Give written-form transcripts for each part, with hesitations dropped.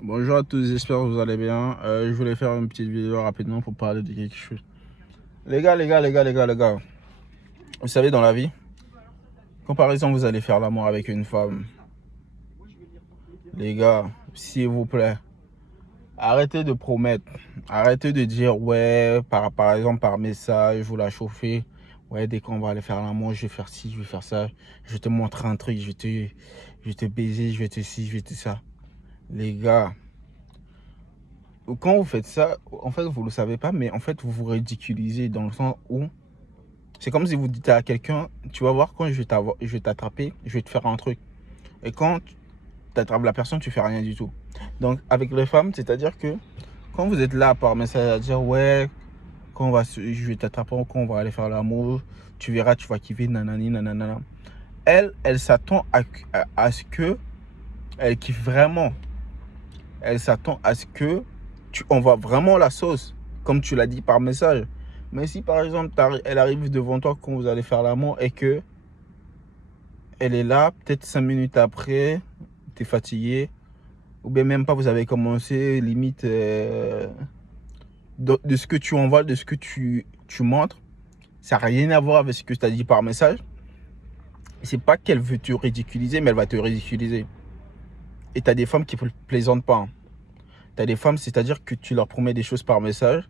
Bonjour à tous, j'espère que vous allez bien. Je voulais faire une petite vidéo rapidement pour parler de quelque chose. Les gars. Vous savez, dans la vie, quand par exemple vous allez faire l'amour avec une femme, les gars, s'il vous plaît, arrêtez de promettre. Arrêtez de dire, ouais, par exemple par message, vous la chauffez. Ouais, dès qu'on va aller faire l'amour, je vais faire ci, je vais faire ça. Je vais te montrer un truc, je vais te baiser, je vais te ci, je vais te ça. Les gars. Quand vous faites ça, en fait, vous ne le savez pas, mais en fait, vous vous ridiculisez dans le sens où c'est comme si vous dites à quelqu'un, tu vas voir, quand je vais t'attraper, je vais te faire un truc. Et quand tu attrapes la personne, tu fais rien du tout. Donc, avec les femmes, c'est-à-dire que quand vous êtes là par message à dire, ouais, je vais t'attraper, quand on va aller faire l'amour, tu verras, tu vas kiffer, nanani, nanana. Elle s'attend à ce que, elle kiffe vraiment. Elle s'attend à ce que tu envoies vraiment la sauce, comme tu l'as dit par message. Mais si par exemple, elle arrive devant toi quand vous allez faire l'amour et que elle est là, peut-être 5 minutes après, tu es fatigué, ou bien même pas, vous avez commencé, limite, de ce que tu envoies, de ce que tu montres, ça n'a rien à voir avec ce que tu as dit par message. C'est pas qu'elle veut te ridiculiser, mais elle va te ridiculiser. Et tu as des femmes qui ne plaisantent pas. Tu as des femmes, c'est-à-dire que tu leur promets des choses par message.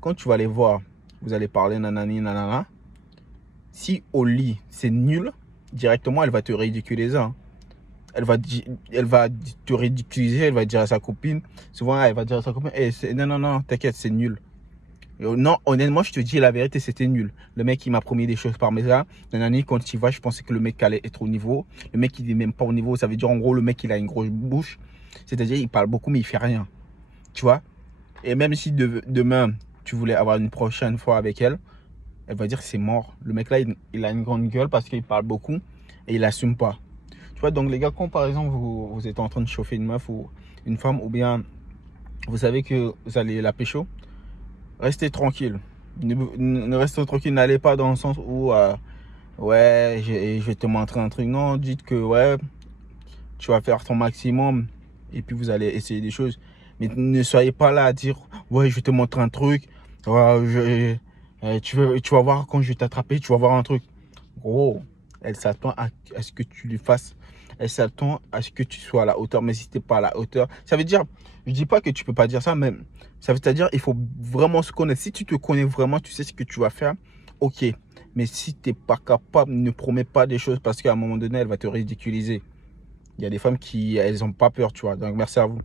Quand tu vas les voir, vous allez parler nanani nanana. Si au lit, c'est nul, directement, elle va te ridiculiser. Hein. Elle va te ridiculiser, elle va dire à sa copine. Souvent, elle va dire à sa copine, non, t'inquiète, c'est nul. Non, honnêtement, je te dis la vérité, c'était nul. Le mec, il m'a promis des choses par message. Nanani, quand tu vas, je pensais que le mec allait être au niveau. Le mec, il n'est même pas au niveau. Ça veut dire, en gros, le mec, il a une grosse bouche. C'est-à-dire, il parle beaucoup, mais il fait rien. Tu vois? Et même si demain, tu voulais avoir une prochaine fois avec elle, elle va dire que c'est mort. Le mec là, il a une grande gueule parce qu'il parle beaucoup et il assume pas. Tu vois, donc les gars, quand par exemple vous êtes en train de chauffer une meuf ou une femme, ou bien vous savez que vous allez la pécho, restez tranquille. Ne restez tranquille, n'allez pas dans le sens où ouais, je vais te montrer un truc. Non, dites que ouais, tu vas faire ton maximum et puis vous allez essayer des choses. Mais ne soyez pas là à dire ouais, je vais te montrer un truc. Ouais, tu vas voir quand je vais t'attraper, tu vas voir un truc. Gros, elle s'attend à ce que tu lui fasses. Elle s'attend à ce que tu sois à la hauteur. Mais si tu n'es pas à la hauteur, ça veut dire, je dis pas que tu peux pas dire ça, mais ça veut dire il faut vraiment se connaître. Si tu te connais vraiment, tu sais ce que tu vas faire, ok. Mais si tu n'es pas capable, ne promets pas des choses parce qu'à un moment donné, elle va te ridiculiser. Il y a des femmes qui, elles n'ont pas peur, tu vois. Donc, merci à vous.